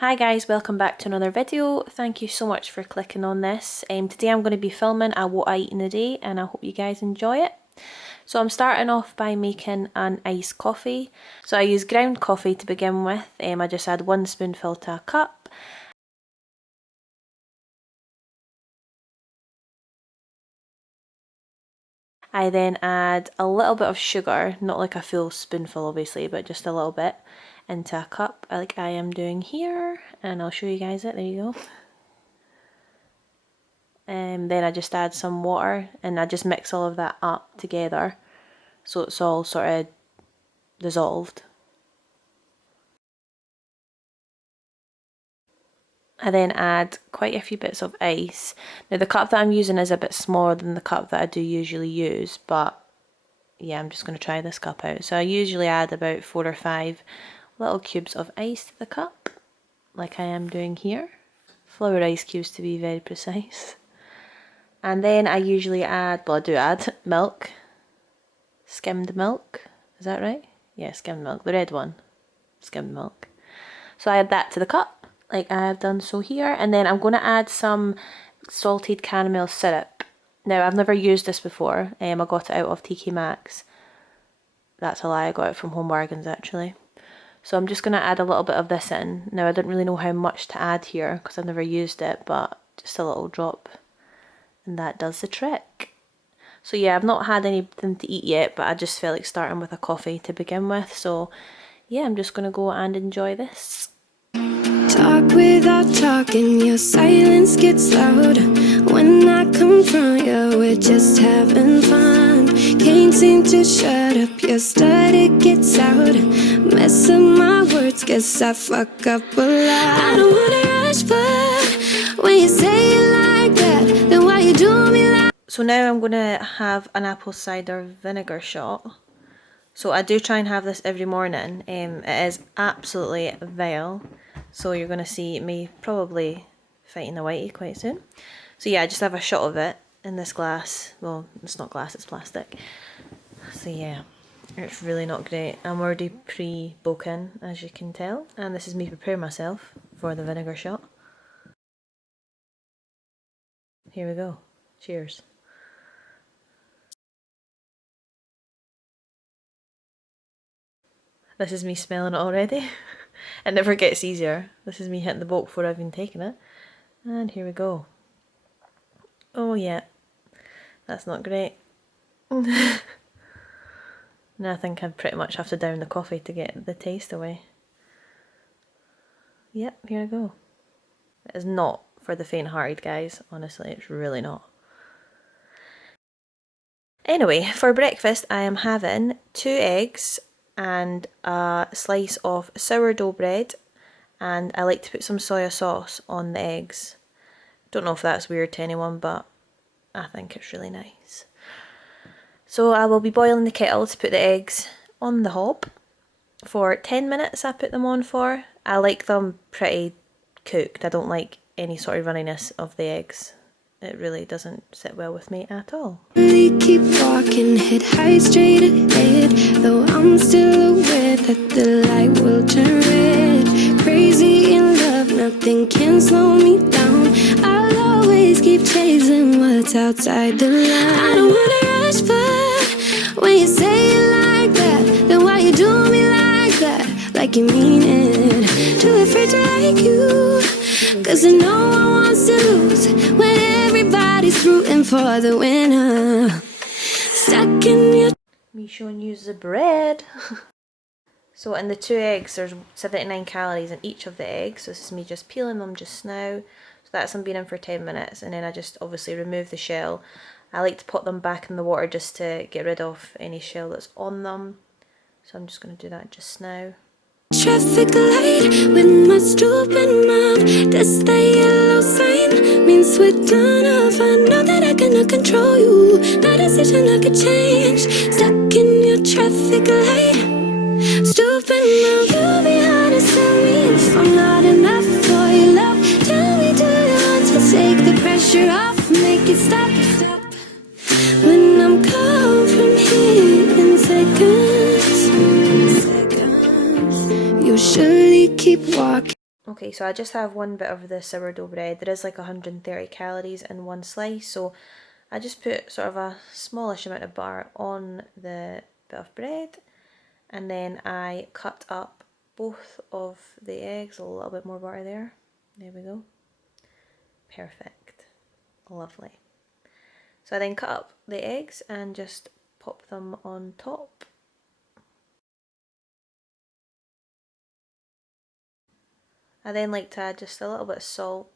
Hi guys, welcome back to another video. Thank you so much for clicking on this. Today I'm going to be filming a what I eat in a day and I hope you guys enjoy it. So I'm starting off by making an iced coffee. So I use ground coffee to begin with. I just add 1 spoonful to a cup. I then add a little bit of sugar, not like a full spoonful obviously, but just a little bit into a cup like I am doing here, and I'll show you guys it. There you go. Then I just add some water and I just mix all of that up together so it's all sort of dissolved. I then add quite a few bits of ice. Now the cup that I'm using is a bit smaller than the cup that I do usually use, but yeah, I'm just going to try this cup out. So I usually add about 4 or 5 little cubes of ice to the cup, like I am doing here. Flour ice cubes to be very precise. And then I usually add, well I do add milk. Skimmed milk, is that right? Yeah, skimmed milk, the red one, skimmed milk. So I add that to the cup, like I have done so here, and then I'm going to add some salted caramel syrup. Now I've never used this before, I got it out of TK Maxx. That's a lie, I got it from Home Bargains actually. So I'm just going to add a little bit of this in. Now I don't really know how much to add here because I've never used it, but just a little drop, and that does the trick. So yeah, I've not had anything to eat yet, but I just felt like starting with a coffee to begin with. So yeah, I'm just gonna go and enjoy this. Talk without talking, your silence gets loud. When I confront you, we're just having fun. Can't seem to shut up, your stutter gets out. Mess up my words, guess I fuck up a lot. I don't wanna rush, but when you say it like that, then why you do me like... So now I'm gonna have an apple cider vinegar shot. So I do try and have this every morning. It is absolutely vile. So you're gonna see me probably fighting the whitey quite soon. So yeah, I just have a shot of it in this glass. Well, it's not glass, it's plastic. So yeah, it's really not great. I'm already pre-boken, as you can tell. And this is me preparing myself for the vinegar shot. Here we go. Cheers. This is me smelling it already. It never gets easier. This is me hitting the boat before I've even taken it. And here we go. Oh yeah, that's not great. Now I think I pretty much have to down the coffee to get the taste away. Yep, here I go. It is not for the faint-hearted, guys. Honestly, it's really not. Anyway, for breakfast I am having 2 eggs and a slice of sourdough bread, and I like to put some soya sauce on the eggs. Don't know if that's weird to anyone, but I think it's really nice. So I will be boiling the kettle to put the eggs on the hob. For 10 minutes I put them on for. I like them pretty cooked. I don't like any sort of runniness of the eggs. It really doesn't sit well with me at all. Keep walking, head high straight ahead, though I'm still aware that the light will turn red. Crazy in love, nothing can slow me down. I'll always keep chasing what's outside the line. I don't wanna rush, but when you say it like that, then why you do me like that? Like you mean it. Too afraid to like you, cause I know I want to lose when everybody's rooting for the winner. Stuck in your... Me showing you the bread. So in the 2 eggs there's 79 calories in each of the eggs. So this is me just peeling them just now. So that's them being in for 10 minutes, and then I just obviously remove the shell. I like to put them back in the water just to get rid of any shell that's on them. So I'm just going to do that just now. Traffic light with my stupid mouth. That's the yellow sign, means we're done off. I know that I cannot control you, no decision I could change. Stuck in your traffic light, stupid mouth. You'll be honest, tell me if I'm not enough for your love. Tell me, do you want to take the pressure off, make it stop, stop. When I'm gone from here in seconds, you'll surely keep walking. Okay, so I just have one bit of the sourdough bread. There is like 130 calories in one slice, so I just put sort of a smallish amount of butter on the bit of bread, and then I cut up both of the eggs, a little bit more butter there. There we go. Perfect. Lovely. So I then cut up the eggs and just pop them on top. I then like to add just a little bit of salt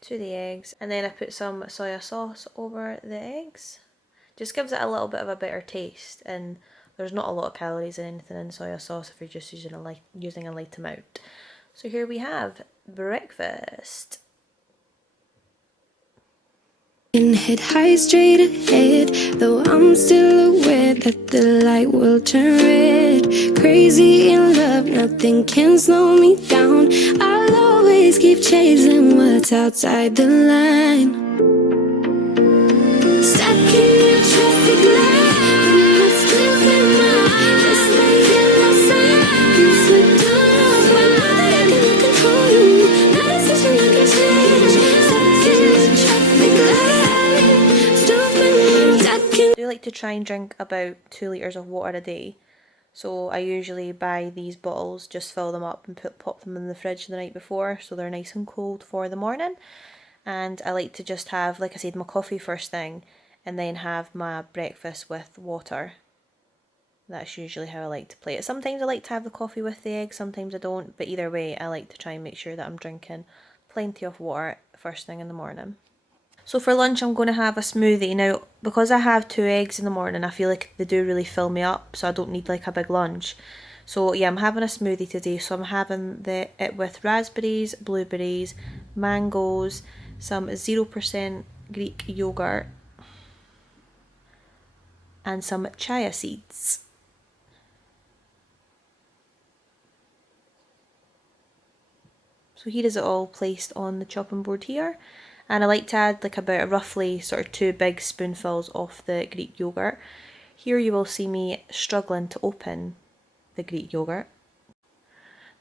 to the eggs, and then I put some soya sauce over the eggs. Just gives it a little bit of a better taste, and there's not a lot of calories in anything in soya sauce if you're just using a light amount. So here we have breakfast. And head high straight ahead, though I'm still aware that the light will turn red. Crazy in love, nothing can slow me down. I'll always keep chasing what's outside the line. Stuck in your traffic light, you must look at mine. Just like yellow sign, you slip down. I know that I cannot control you, not a decision I can change. Stuck in your traffic light. I do like to try and drink about 2 litres of water a day. So I usually buy these bottles, just fill them up and pop them in the fridge the night before so they're nice and cold for the morning. And I like to just have, like I said, my coffee first thing and then have my breakfast with water. That's usually how I like to play it. Sometimes I like to have the coffee with the egg, sometimes I don't, but either way I like to try and make sure that I'm drinking plenty of water first thing in the morning. So for lunch I'm going to have a smoothie. Now, because I have 2 eggs in the morning, I feel like they do really fill me up, so I don't need like a big lunch. So yeah, I'm having a smoothie today. So I'm having it with raspberries, blueberries, mangoes, some 0% Greek yogurt, and some chia seeds. So here is it all placed on the chopping board here. And I like to add like about roughly sort of 2 big spoonfuls of the Greek yogurt. Here you will see me struggling to open the Greek yogurt.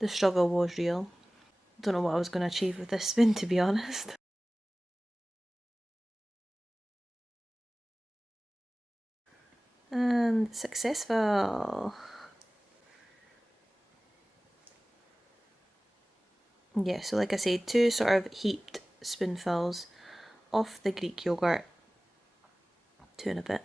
The struggle was real. Don't know what I was going to achieve with this spoon, to be honest. And successful. Yeah, so like I said, 2 sort of heaped spoonfuls of the Greek yogurt. 2 and a bit.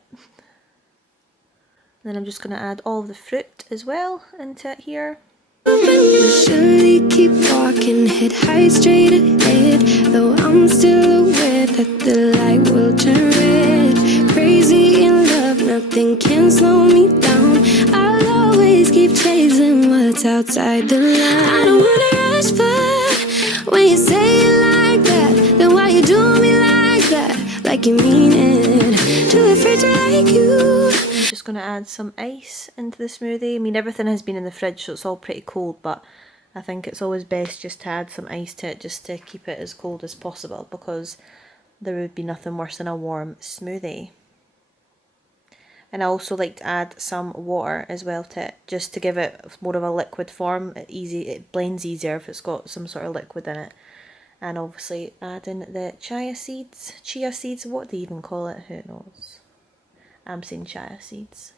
Then I'm just going to add all of the fruit as well into it here. Surely keep walking, head high straight ahead, though I'm still aware that the light will turn red. Crazy in love, nothing can slow me down. I'll always keep chasing what's outside the line. I don't wanna rush, but when you say it like that, then why you do me like that? Like you mean it, too afraid to like you. I'm just going to add some ice into the smoothie. I mean, everything has been in the fridge, so it's all pretty cold, but I think it's always best just to add some ice to it just to keep it as cold as possible, because there would be nothing worse than a warm smoothie. And I also like to add some water as well to it, just to give it more of a liquid form. It blends easier if it's got some sort of liquid in it. And obviously adding the chia seeds, what do you even call it? Who knows? I'm saying chia seeds.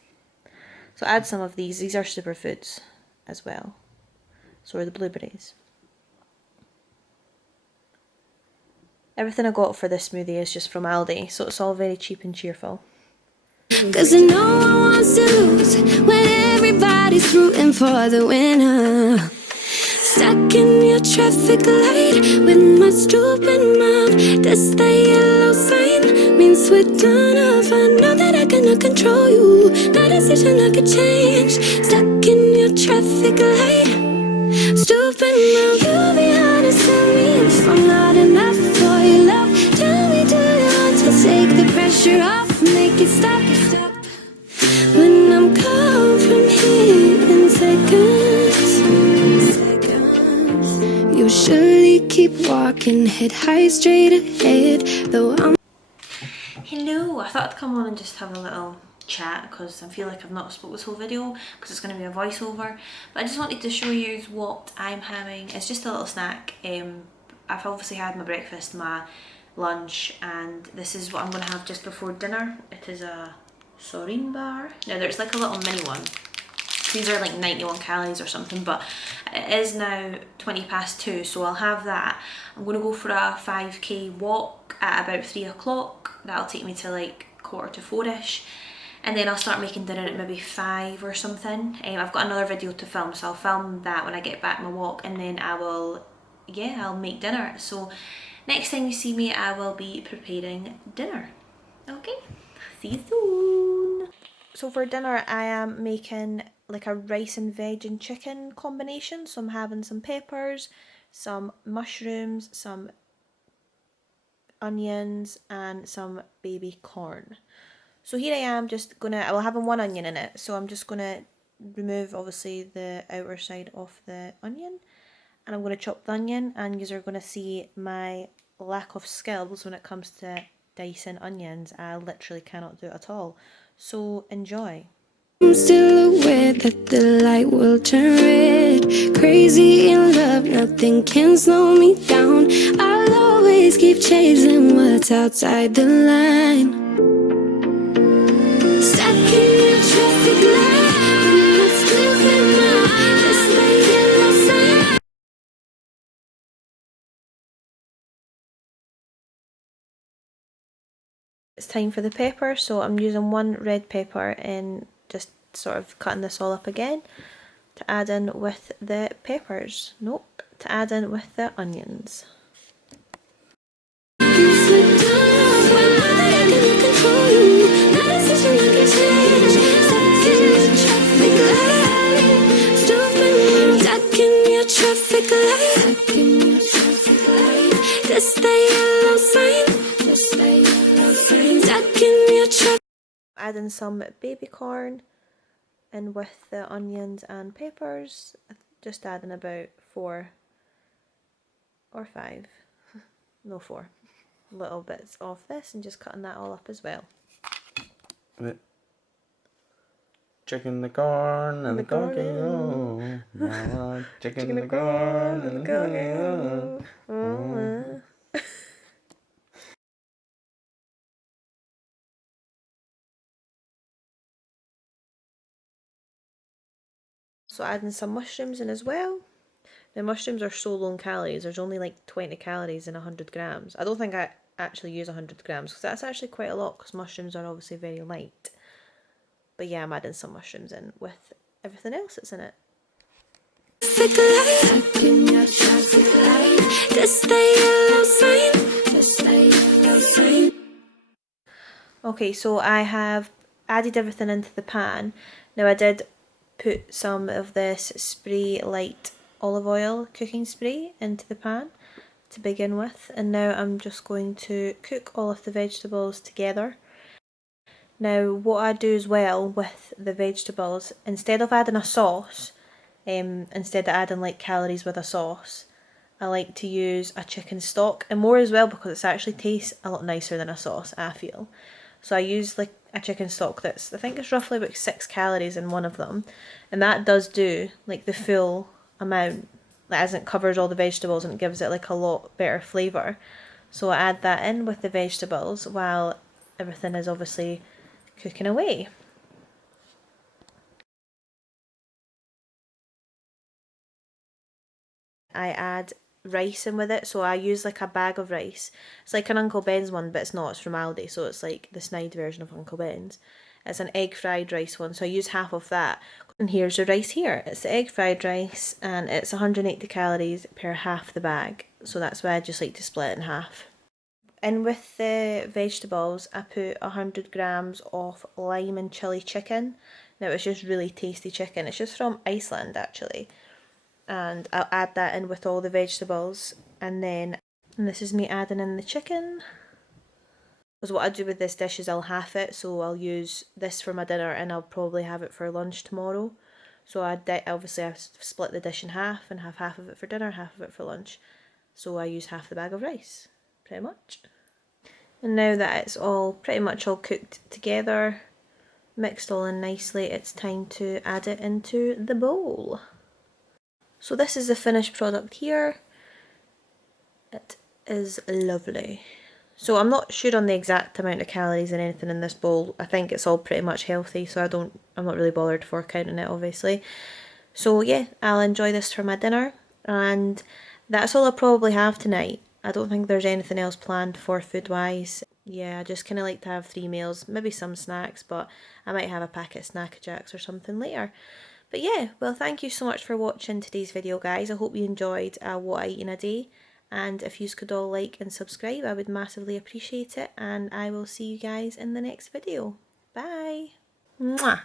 So add some of these are superfoods as well. So are the blueberries. Everything I got for this smoothie is just from Aldi, so it's all very cheap and cheerful. Cause no one wants to lose when everybody's rooting for the winner. Stuck in your traffic light with my stupid mouth. Does the yellow sign means we're done off? I know that I cannot control you, not a decision I could change. Stuck in your traffic light, stupid mouth. You be honest, tell me if I'm not enough for your love. Tell me, do you want to take the pressure off, make it stop? When I'm gone from here in seconds, you surely keep walking, head high straight ahead, though I'm... Hello, I thought I'd come on and just have a little chat because I feel like I've not spoke this whole video because it's going to be a voiceover, but I just wanted to show you what I'm having. It's just a little snack. I've obviously had my breakfast, my lunch, and this is what I'm going to have just before dinner. It is a Soreen bar. Now there's like a little mini one. These are like 91 calories or something, but it is now 2, so I'll have that. I'm going to go for a 5k walk at about 3 o'clock. That'll take me to like 3:45ish. And then I'll start making dinner at maybe 5 or something. I've got another video to film, so I'll film that when I get back my walk, and then I will, yeah, I'll make dinner. So next time you see me, I will be preparing dinner. Okay, see you soon. So for dinner, I am making like a rice and veg and chicken combination. So I'm having some peppers, some mushrooms, some onions, and some baby corn. So here I am just gonna, well, having one onion in it, so I'm just gonna remove obviously the outer side of the onion, and I'm gonna chop the onion, and you're gonna see my lack of skills when it comes to dicing onions. I literally cannot do it at all. So enjoy. I'm still aware that the light will turn red. Crazy in love, nothing can slow me down. I'll always keep chasing what's outside the line. Stuck in your traffic light, I'm not stupid now. Just the yellow sign. It's time for the pepper, so I'm using one red pepper and just sort of cutting this all up again to add in with the peppers. Nope, to add in with the onions. Slip down, when I can control you. My decision I can change. Stuck in your traffic light. Stupid, stuck in your traffic light. Stuck in your traffic light. Just the yellow sign. Just the yellow sign. Stuck in your traffic. Adding some baby corn in with the onions and peppers. Just adding about 4 or 5, no 4, little bits of this, and just cutting that all up as well. Chicken the corn and the cooking roll. Mama, chicken the corn and the cooking roll. So adding some mushrooms in as well. Now mushrooms are so low in calories. There's only like 20 calories in 100 grams. I don't think I actually use 100 grams because that's actually quite a lot because mushrooms are obviously very light. But yeah, I'm adding some mushrooms in with everything else that's in it. Okay, so I have added everything into the pan. Now I did put some of this Spray Light olive oil cooking spray into the pan to begin with, and now I'm just going to cook all of the vegetables together. Now what I do as well with the vegetables, instead of adding a sauce, instead of adding like calories with a sauce, I like to use a chicken stock, and more as well because it actually tastes a lot nicer than a sauce, I feel. So I use like a chicken stock that's, I think it's roughly about 6 calories in one of them, and that does do like the full amount, that as it covers all the vegetables and it gives it like a lot better flavour. So I add that in with the vegetables while everything is obviously cooking away. I add rice in with it, so I use like a bag of rice. It's like an Uncle Ben's one, but it's not, it's from Aldi, so it's like the snide version of Uncle Ben's. It's an egg fried rice one, so I use half of that. And here's the rice here. It's the egg fried rice, and it's 180 calories per half the bag, so that's why I just like to split it in half. And with the vegetables, I put 100 grams of lime and chili chicken. Now it's just really tasty chicken. It's just from Iceland actually. And I'll add that in with all the vegetables, and this is me adding in the chicken. Because what I do with this dish is I'll half it, so I'll use this for my dinner and I'll probably have it for lunch tomorrow. So obviously I've split the dish in half and have half of it for dinner, half of it for lunch. So I use half the bag of rice, pretty much. And now that it's all pretty much all cooked together, mixed all in nicely, it's time to add it into the bowl. So this is the finished product here. It is lovely. So I'm not sure on the exact amount of calories and anything in this bowl. I think it's all pretty much healthy, so I'm not really bothered for counting it, obviously. So yeah, I'll enjoy this for my dinner, and that's all I'll probably have tonight. I don't think there's anything else planned for food-wise. Yeah, I just kind of like to have 3 meals, maybe some snacks, but I might have a packet of Snack Jacks or something later. But yeah, well, thank you so much for watching today's video, guys. I hope you enjoyed what I eat in a day. And if you could all like and subscribe, I would massively appreciate it. And I will see you guys in the next video. Bye! Mwah!